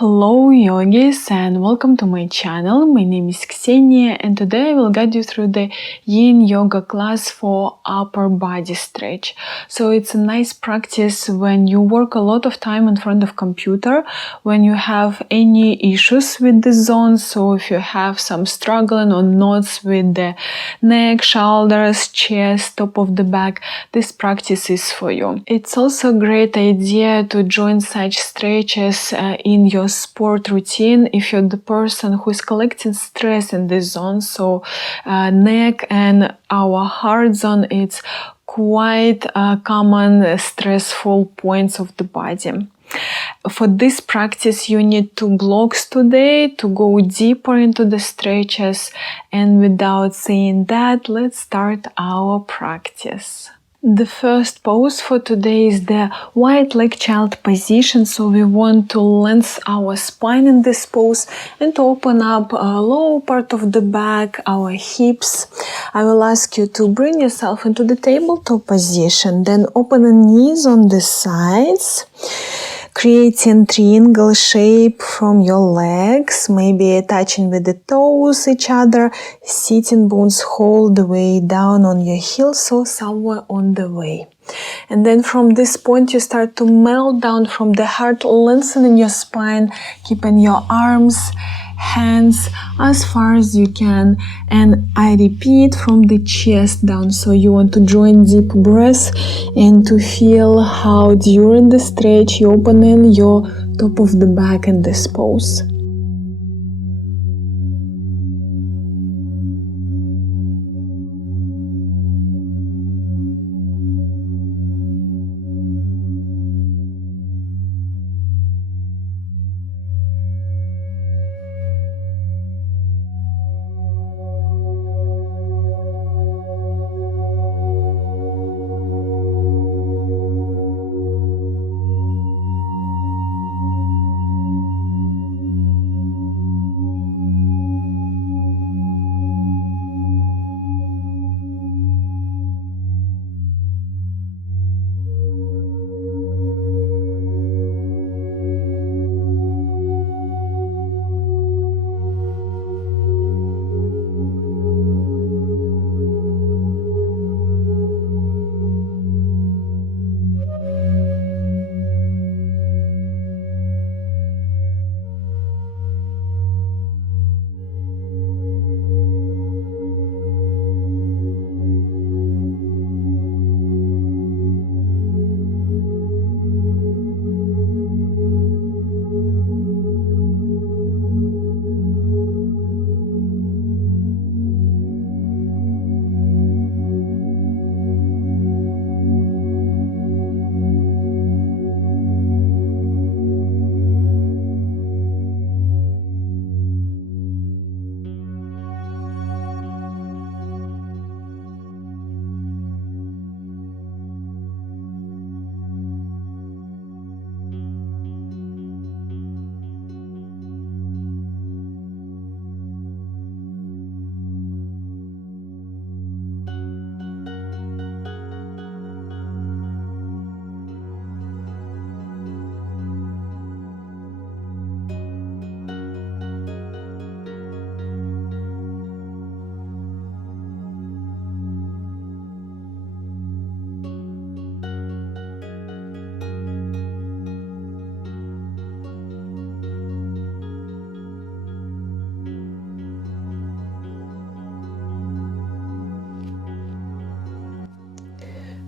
Hello yogis and welcome to my channel. My name is Ksenia and today I will guide you through the Yin Yoga class for upper body stretch. So it's a nice practice when you work a lot of time in front of computer, when you have any issues with the zones. So if you have some struggling or knots with the neck, shoulders, chest, top of the back, this practice is for you. It's also a great idea to join such stretches in your sport routine if you're the person who is collecting stress in this zone. So neck and our heart zone, it's quite common stressful points of the body. For this practice you need 2 blocks today to go deeper into the stretches, and without saying that, let's start our practice. The first pose for today is the wide leg child position. So we want to lengthen our spine in this pose and to open up a lower part of the back, our hips. I will ask you to bring yourself into the tabletop position, then open the knees on the sides, creating triangle shape from your legs, maybe touching with the toes each other, sitting bones all the way down on your heels, so somewhere on the way. And then from this point you start to melt down from the heart, lengthening your spine, keeping your arms, hands as far as you can, and I repeat from the chest down. So you want to join deep breath and to feel how during the stretch you opening your top of the back in this pose.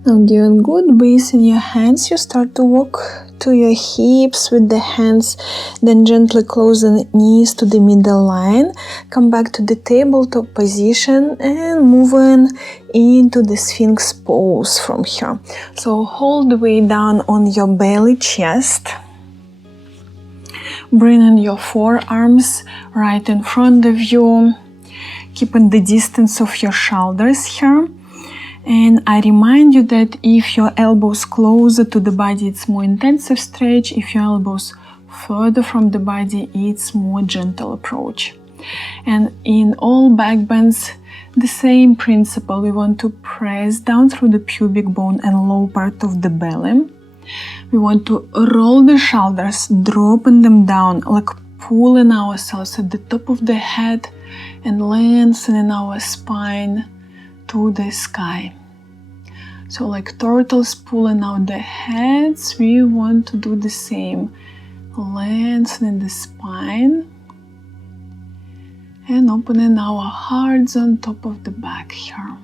Now giving good base in your hands, you start to walk to your hips with the hands, then gently close the knees to the middle line, come back to the tabletop position and moving into the Sphinx Pose from here. So hold the way down on your belly, chest. Bring in your forearms right in front of you, keeping the distance of your shoulders here. And I remind you that if your elbows closer to the body, it's more intensive stretch. If your elbows further from the body, it's more gentle approach. And in all back bends, the same principle. We want to press down through the pubic bone and low part of the belly. We want to roll the shoulders, dropping them down, like pulling ourselves at the top of the head and lengthening our spine to the sky. So like turtles pulling out the heads, we want to do the same. Lengthening the spine and opening our hearts on top of the back here.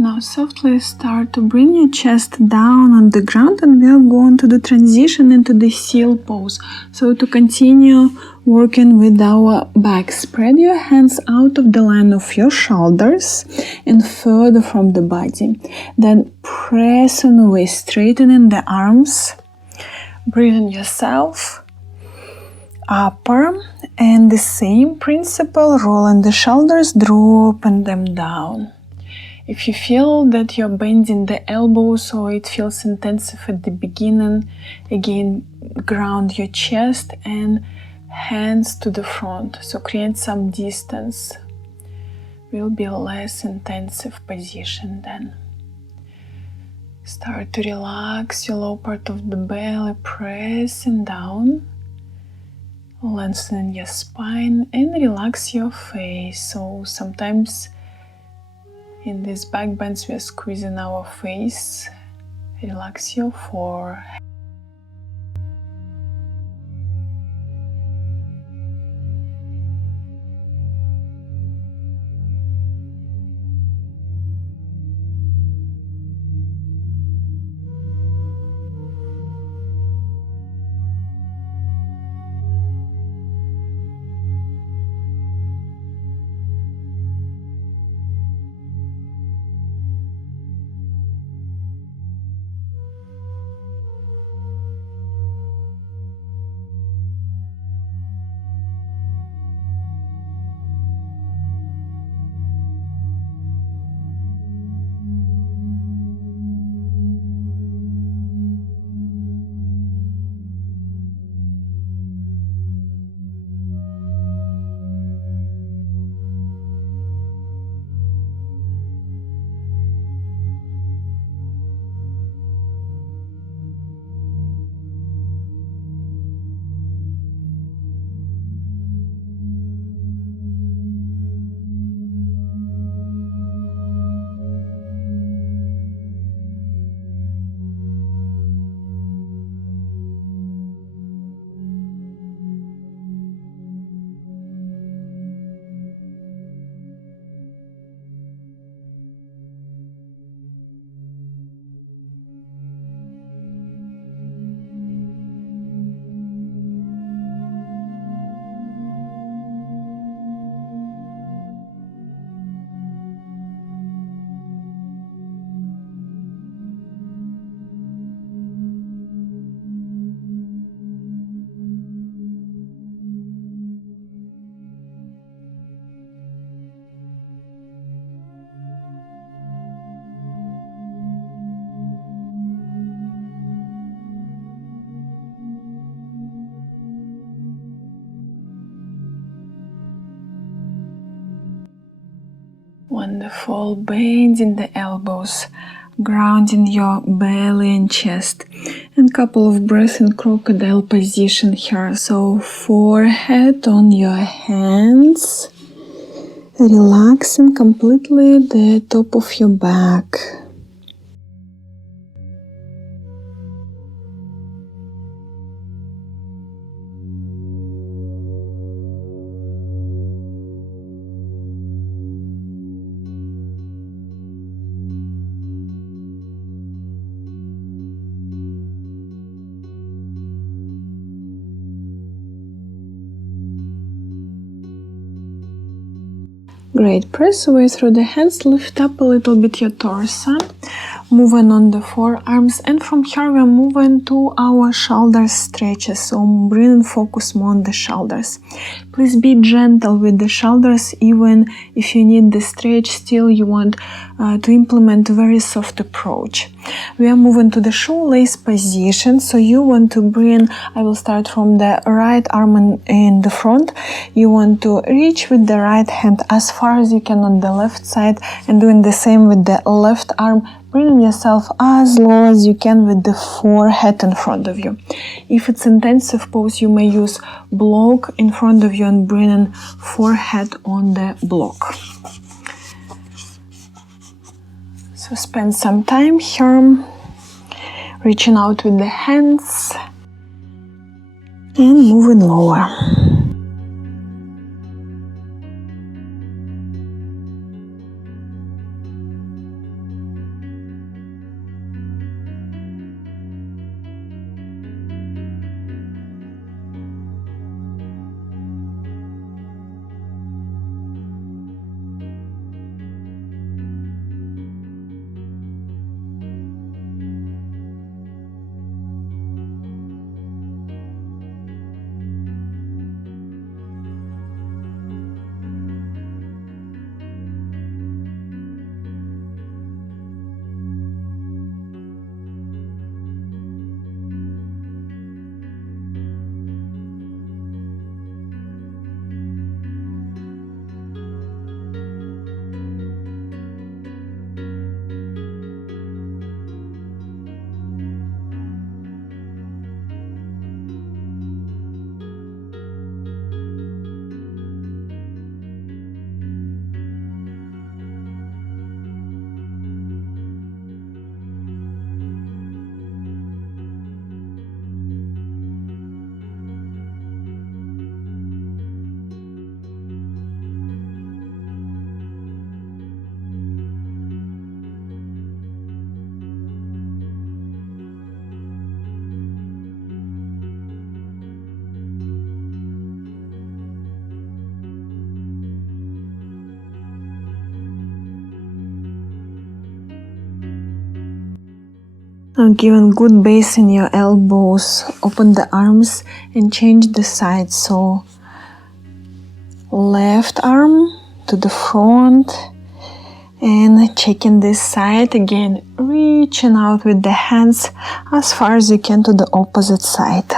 Now softly start to bring your chest down on the ground, and we are going to do transition into the seal pose. So to continue working with our back, spread your hands out of the line of your shoulders and further from the body. Then press on away, straightening the arms, bringing yourself upper, and the same principle, rolling the shoulders, dropping them down. If you feel that you're bending the elbows or it feels intensive at the beginning, again, ground your chest and hands to the front. So create some distance. Will be a less intensive position then. Start to relax your lower part of the belly, pressing down, lengthening your spine, and relax your face. So sometimes in these back bends, we are squeezing our face. Relax your forehead. Wonderful. Bending the elbows, grounding your belly and chest. And couple of breaths in crocodile position here. So forehead on your hands. Relaxing completely the top of your back. Great. Press away through the hands, lift up a little bit your torso, moving on the forearms, and from here we're moving to our shoulder stretches. So bring focus more on the shoulders. Please be gentle with the shoulders, even if you need the stretch, still you want to implement a very soft approach. We are moving to the shoelace position, so you want to bring, I will start from the right arm in the front. You want to reach with the right hand as far as you can on the left side, and doing the same with the left arm, bringing yourself as low as you can with the forehead in front of you. If it's intensive pose, you may use block in front of you and bringing forehead on the block. So spend some time here, reaching out with the hands and moving lower. Now giving good base in your elbows, open the arms and change the side. So left arm to the front and checking this side again, reaching out with the hands as far as you can to the opposite side.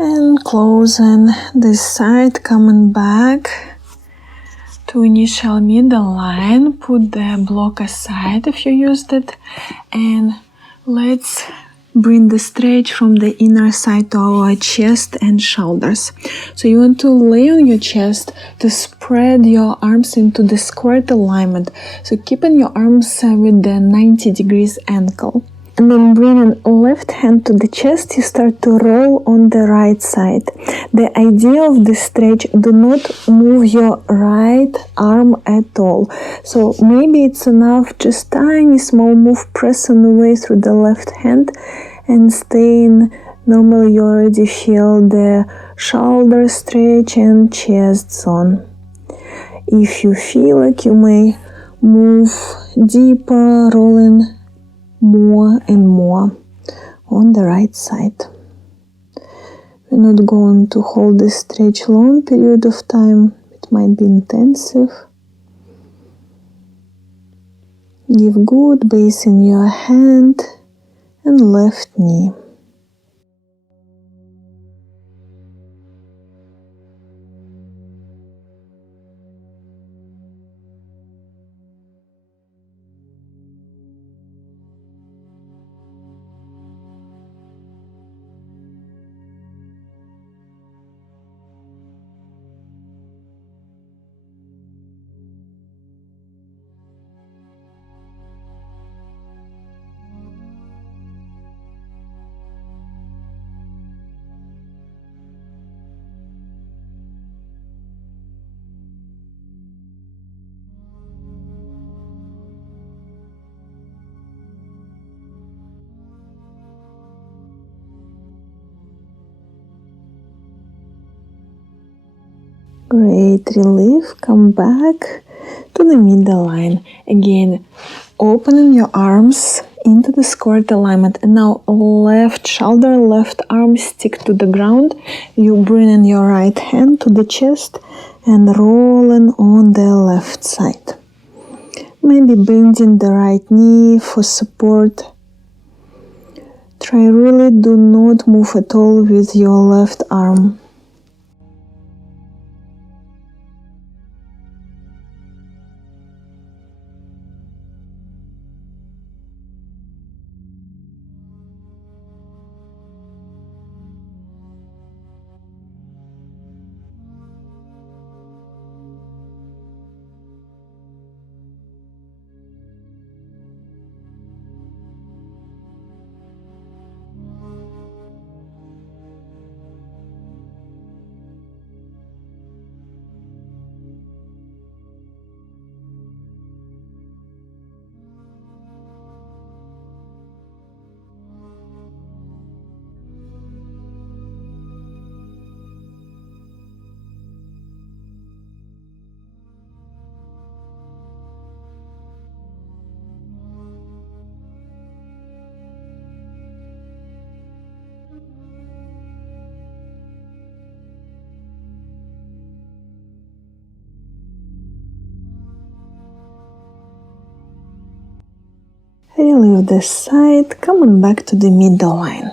And closing this side, coming back to initial middle line. Put the block aside if you used it, and let's bring the stretch from the inner side to our chest and shoulders. So you want to lay on your chest to spread your arms into the squared alignment. So keeping your arms with the 90 degrees angle. And then bringing left hand to the chest, you start to roll on the right side. The idea of this stretch, do not move your right arm at all. So maybe it's enough, just tiny small move, pressing away through the left hand and staying. Normally you already feel the shoulder stretch and chest zone. If you feel like, you may move deeper, rolling more and more on the right side. We're not going to hold this stretch long period of time. It might be intensive. Give good base in your hand and left knee. Great relief. Come back to the middle line. Again, opening your arms into the squared alignment. And now left shoulder, left arm stick to the ground. You bring in your right hand to the chest and rolling on the left side. Maybe bending the right knee for support. Try really do not move at all with your left arm. Relieve this side, coming back to the middle line.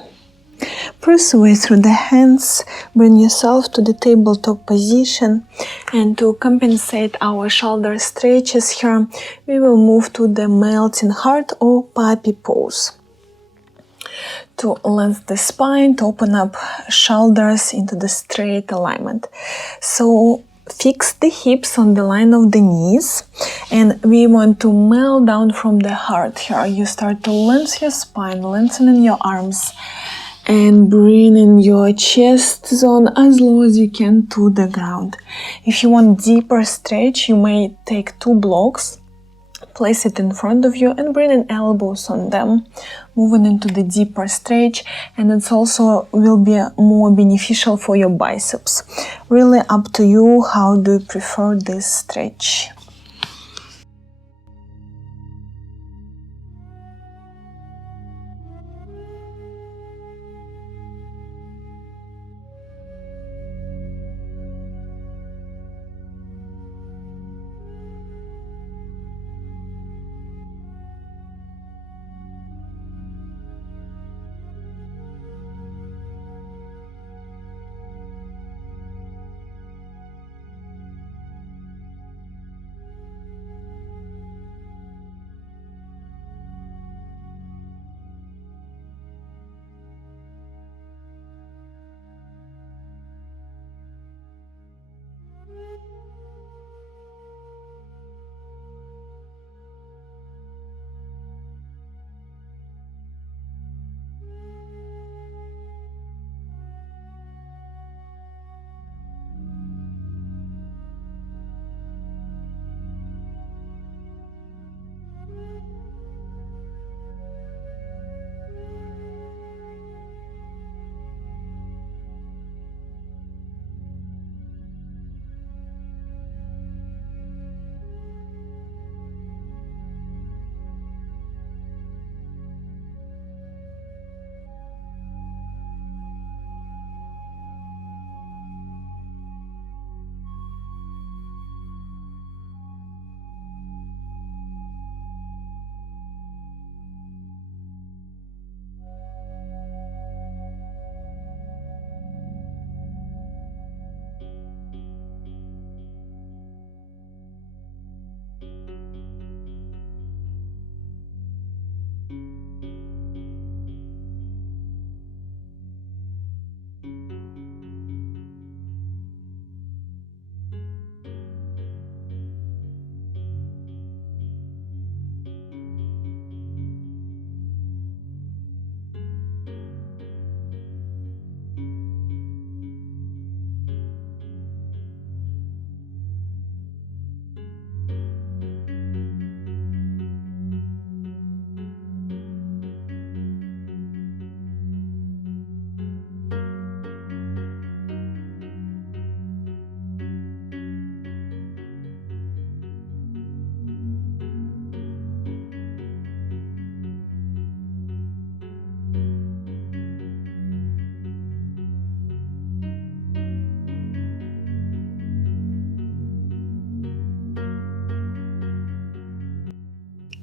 Press away through the hands, bring yourself to the tabletop position, and to compensate our shoulder stretches here, we will move to the melting heart or puppy pose. To lengthen the spine, to open up shoulders into the straight alignment. So fix the hips on the line of the knees, and we want to melt down from the heart here. You start to lengthen your spine, lengthening your arms, and bring in your chest zone as low as you can to the ground. If you want deeper stretch, you may take 2 blocks, place it in front of you and bring in elbows on them, moving into the deeper stretch, and it's also will be more beneficial for your biceps. Really up to you, how do you prefer this stretch.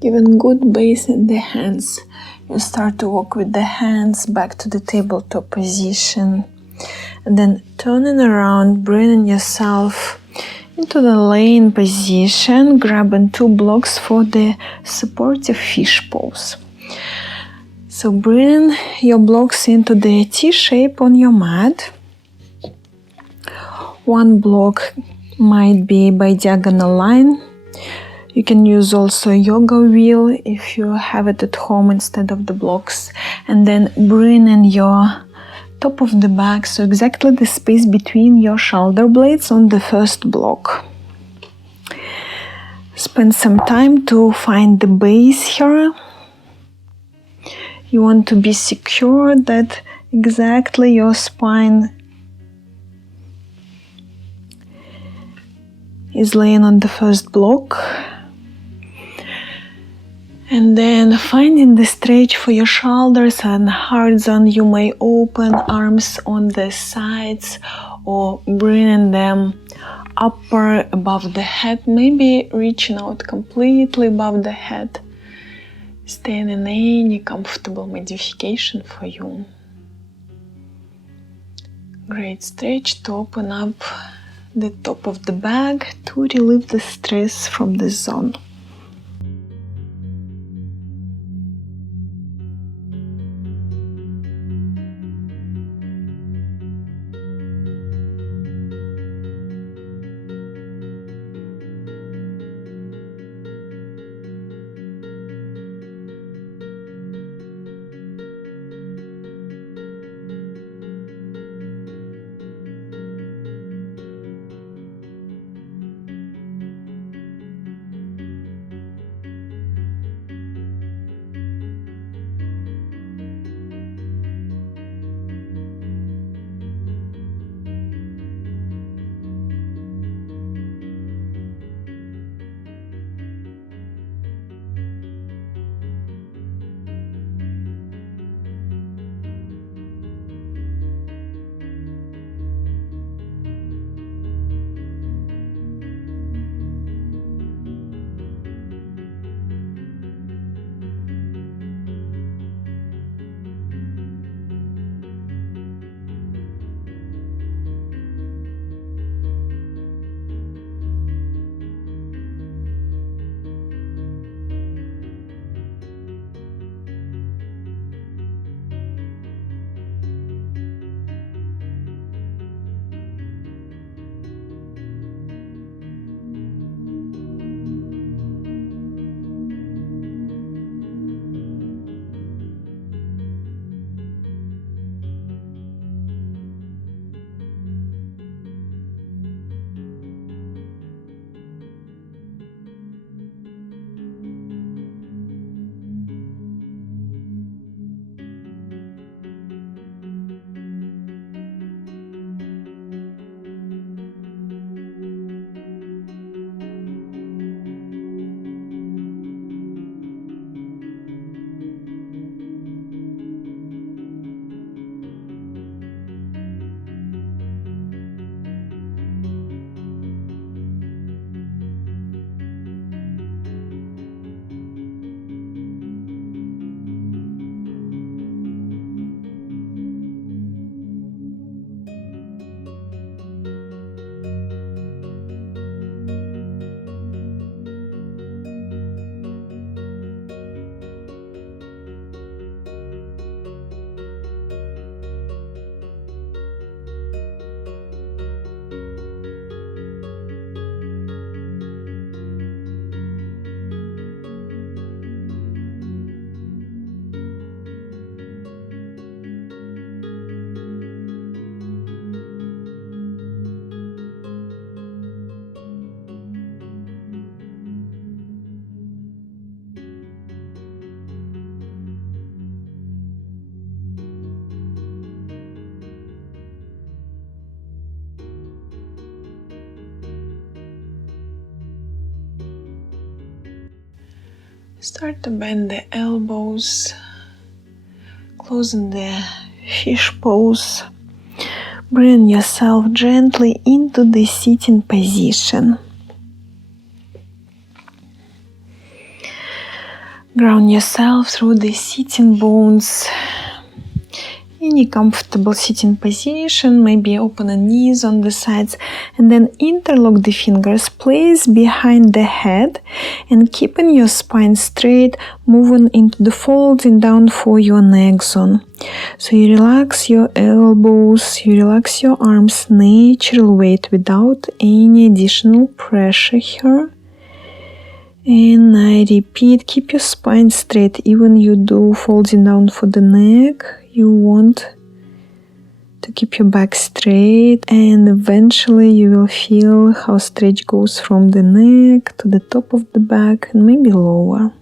Giving good base in the hands. You start to walk with the hands back to the tabletop position. And then turning around, bringing yourself into the laying position, grabbing 2 blocks for the supportive fish pose. So bring your blocks into the T shape on your mat. 1 block might be by diagonal line. You can use also a yoga wheel if you have it at home instead of the blocks. And then bring in your top of the back, so exactly the space between your shoulder blades on the first block. Spend some time to find the base here. You want to be secure that exactly your spine is laying on the first block. And then finding the stretch for your shoulders and heart zone, you may open arms on the sides or bringing them upper above the head, maybe reaching out completely above the head. Staying in any comfortable modification for you. Great stretch to open up the top of the back to relieve the stress from this zone. Start to bend the elbows, closing the fish pose. Bring yourself gently into the sitting position. Ground yourself through the sitting bones. Any comfortable sitting position, maybe open the knees on the sides, and then interlock the fingers, place behind the head, and keeping your spine straight, moving into the folding down for your neck zone. So you relax your elbows, you relax your arms, natural weight without any additional pressure here. And I repeat, keep your spine straight, even you do folding down for the neck. You want to keep your back straight, and eventually you will feel how stretch goes from the neck to the top of the back and maybe lower.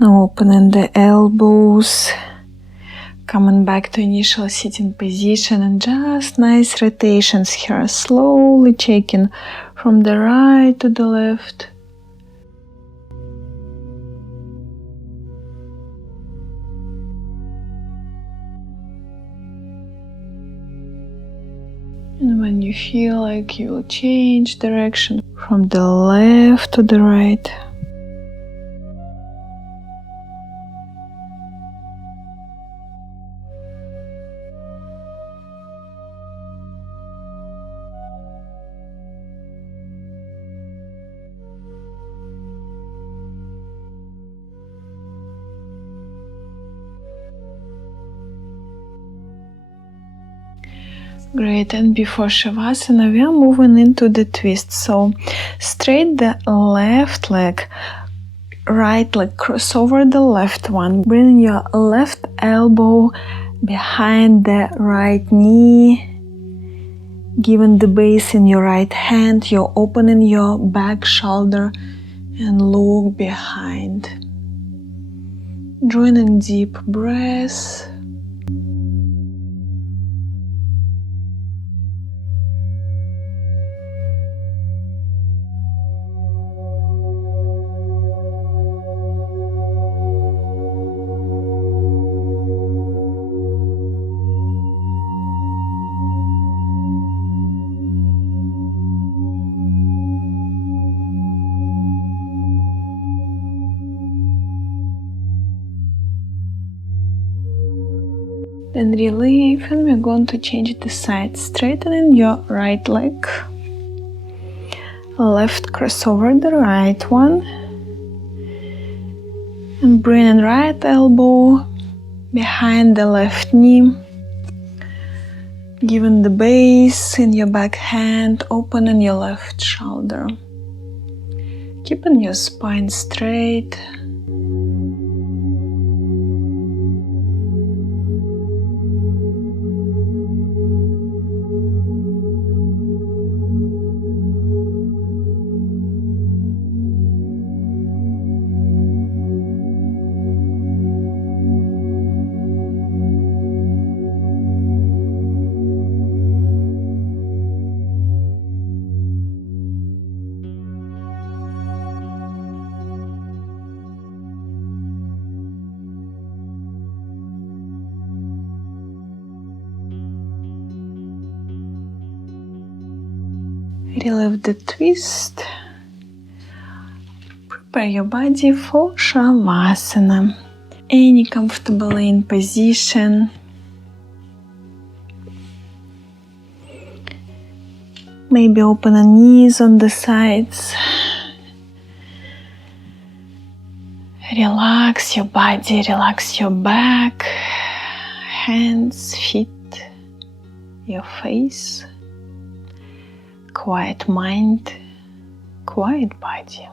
Now opening the elbows, coming back to initial sitting position, and just nice rotations here, slowly checking from the right to the left. And when you feel like you will change direction from the left to the right. Great, and before Shavasana, we are moving into the twist. So straight the left leg, right leg, cross over the left one. Bring your left elbow behind the right knee, giving the base in your right hand. You're opening your back shoulder and look behind. Drawing deep breath. Then relief, and we're going to change the side, straightening your right leg, left cross over the right one, and bringing right elbow behind the left knee, giving the base in your back hand, opening your left shoulder, keeping your spine straight. Relieve the twist. Prepare your body for Shavasana. Any comfortable laying position. Maybe open the knees on the sides. Relax your body, relax your back, hands, feet, your face. Quiet mind, quiet body.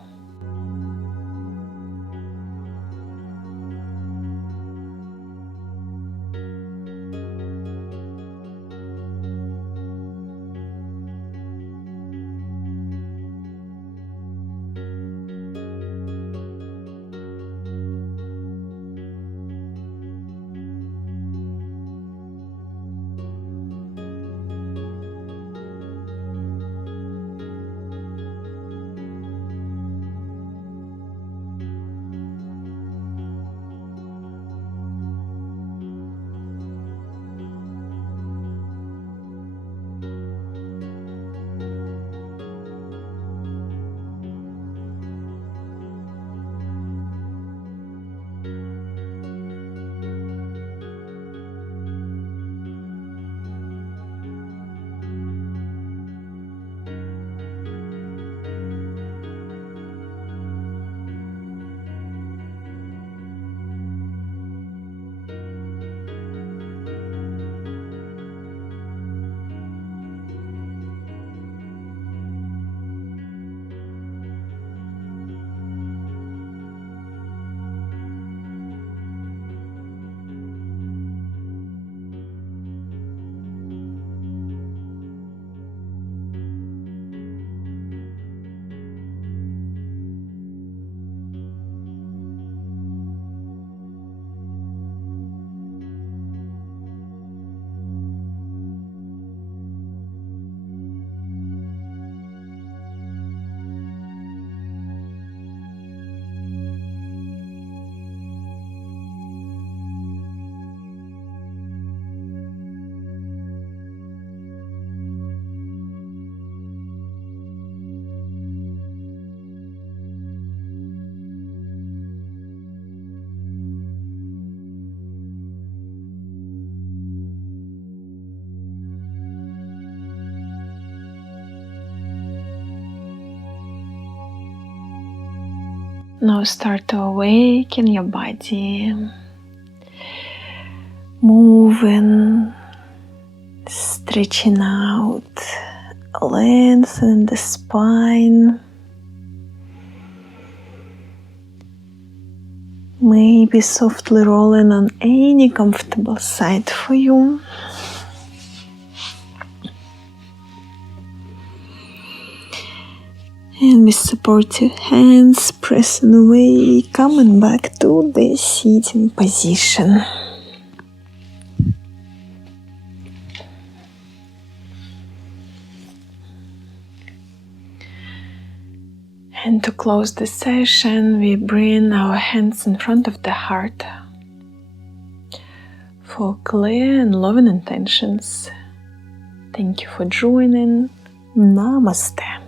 Now start to awaken your body, moving, stretching out, lengthening the spine, maybe softly rolling on any comfortable side for you. And with supportive hands, pressing away, coming back to the sitting position. And to close the session, we bring our hands in front of the heart for clear and loving intentions. Thank you for joining. Namaste.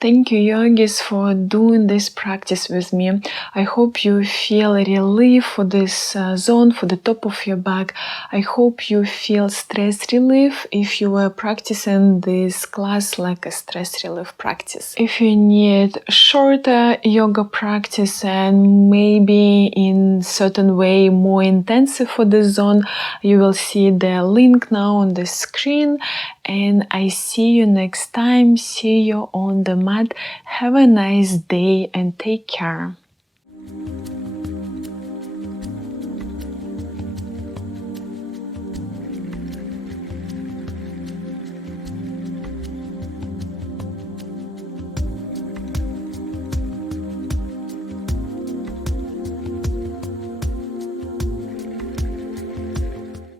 Thank you, yogis, for doing this practice with me. I hope you feel relief for this zone, for the top of your back. I hope you feel stress relief if you were practicing this class like a stress relief practice. If you need shorter yoga practice and maybe in certain way more intensive for this zone, you will see the link now on the screen. And I see you next time. See you on the mat. Have a nice day and take care.